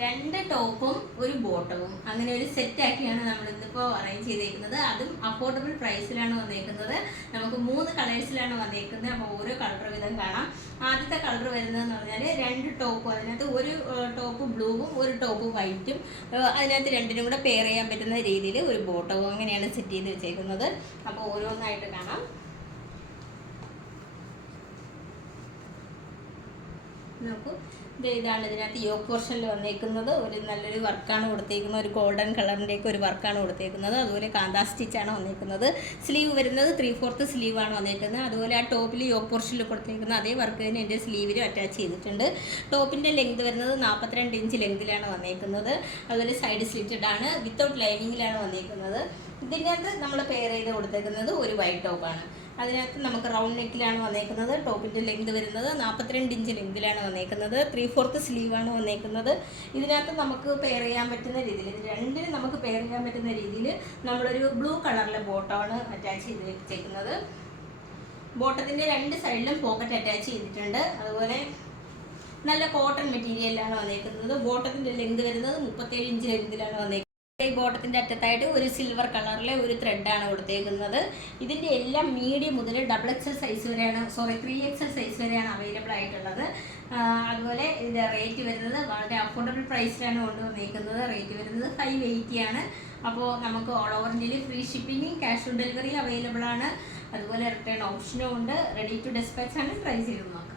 2 ടോപ്പും ഒരു ബോട്ടവും അങ്ങനെ ഒരു സെറ്റാക്കിയാണ് നമ്മൾ ഇന്നിപ്പോൾ അറേഞ്ച് ചെയ്തേക്കുന്നത്. അതും അഫോർഡബിൾ പ്രൈസിലാണ് വന്നേക്കുന്നത്. നമുക്ക് 3 കളേഴ്സിലാണ് വന്നേക്കുന്നത്. അപ്പോൾ ഓരോ കളർ വിധം കാണാം. ആദ്യത്തെ കളർ വരുന്നതെന്ന് പറഞ്ഞാൽ 2 ടോപ്പും, അതിനകത്ത് ഒരു ടോപ്പ് ബ്ലൂവും ഒരു ടോപ്പ് വൈറ്റും, അതിനകത്ത് രണ്ടിനും കൂടെ പെയർ ചെയ്യാൻ പറ്റുന്ന രീതിയിൽ ഒരു ബോട്ടവും, അങ്ങനെയാണ് സെറ്റ് ചെയ്ത് വെച്ചേക്കുന്നത്. അപ്പോൾ ഓരോന്നായിട്ട് കാണാം. നോക്കൂ, ഇതാണ് ഇതിനകത്ത് യോക്ക് പോർഷനിൽ വന്നേക്കുന്നത്. ഒരു നല്ലൊരു വർക്കാണ് കൊടുത്തേക്കുന്നത്, ഒരു ഗോൾഡൻ കളറിൻ്റെയൊക്കെ ഒരു വർക്കാണ് കൊടുത്തേക്കുന്നത്. അതുപോലെ കാന്താ സ്റ്റിച്ചാണ് വന്നേക്കുന്നത്. സ്ലീവ് വരുന്നത് 3/4 സ്ലീവാണ് വന്നേക്കുന്നത്. അതുപോലെ ആ ടോപ്പിൽ യോക്ക് പോർഷനിൽ കൊടുത്തേക്കുന്ന അതേ വർക്ക് തന്നെ എൻ്റെ സ്ലീവിലും അറ്റാച്ച് ചെയ്തിട്ടുണ്ട്. ടോപ്പിൻ്റെ ലെങ്ത് വരുന്നത് 42 ഇഞ്ച് ലെങ്തിലാണ് വന്നേക്കുന്നത്. അതുപോലെ സൈഡ് സ്ലിറ്റഡ് ആണ്, വിത്തൗട്ട് ലൈനിങ്ങിലാണ് വന്നേക്കുന്നത്. ഇതിനകത്ത് നമ്മൾ പെയർ ചെയ്ത് കൊടുത്തേക്കുന്നത് ഒരു വൈറ്റ് ടോപ്പാണ്. അതിനകത്ത് നമുക്ക് റൗണ്ട് നെക്കിലാണ് വന്നേക്കുന്നത്. ടോപ്പിൻ്റെ ലെങ്ത് വരുന്നത് 42 ഇഞ്ച് ലെങ്തിലാണ് വന്നേക്കുന്നത്. 3/4 സ്ലീവാണ് വന്നേക്കുന്നത്. ഇതിനകത്ത് നമുക്ക് പെയർ ചെയ്യാൻ പറ്റുന്ന രീതിയിൽ, ഇത് രണ്ടിനും നമുക്ക് പെയർ ചെയ്യാൻ പറ്റുന്ന രീതിയിൽ നമ്മളൊരു ബ്ലൂ കളറിലെ ബോട്ടമാണ് അറ്റാച്ച് ചെയ്ത് വെച്ചേക്കുന്നത്. ബോട്ടത്തിൻ്റെ 2 സൈഡിലും പോക്കറ്റ് അറ്റാച്ച് ചെയ്തിട്ടുണ്ട്. അതുപോലെ നല്ല കോട്ടൺ മെറ്റീരിയലാണ് വന്നേക്കുന്നത്. ബോട്ടത്തിൻ്റെ ലെങ്ത് വരുന്നത് 37 ഇഞ്ച് ലെങ്തിലാണ് വന്നേക്കുന്നത്. ഈ ബോട്ടത്തിൻ്റെ അറ്റത്തായിട്ട് ഒരു സിൽവർ കളറിലെ ഒരു ത്രെഡാണ് കൊടുത്തേക്കുന്നത്. ഇതിൻ്റെ എല്ലാം മീഡിയം മുതൽ XXL സൈസ് വരെയാണ്, 3XL സൈസ് വരെയാണ് അവൈലബിൾ ആയിട്ടുള്ളത്. അതുപോലെ ഇതിൻ്റെ റേറ്റ് വരുന്നത് വളരെ അഫോർഡബിൾ പ്രൈസിലാണ് കൊണ്ടുവന്നേക്കുന്നത്. റേറ്റ് വരുന്നത് 580 ആണ്. അപ്പോൾ നമുക്ക് ഓൾ ഓവർ ഇന്ത്യയിൽ ഫ്രീ ഷിപ്പിങ്ങും ക്യാഷ് ഓൺ ഡെലിവറി അവൈലബിൾ ആണ്. അതുപോലെ റിട്ടേൺ ഓപ്ഷനും ഉണ്ട്. റെഡി ടു ഡിസ്പാച്ച് ആണ്. ട്രൈ ചെയ്ത് നോക്കാം.